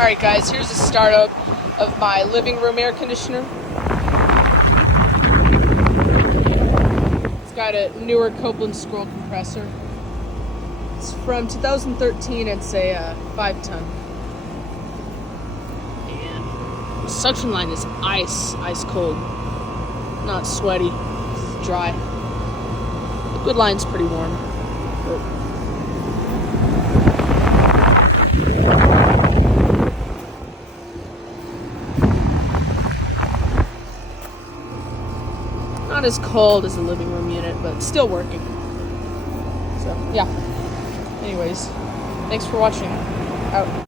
Alright guys, here's a startup of my living room air conditioner. It's got a newer Copeland scroll compressor. It's from 2013, it's a 5-ton. And the suction line is ice cold. Not sweaty, it's dry. The liquid line's pretty warm. Not as cold as the living room unit, but still working. So, yeah. Anyways, thanks for watching. Out.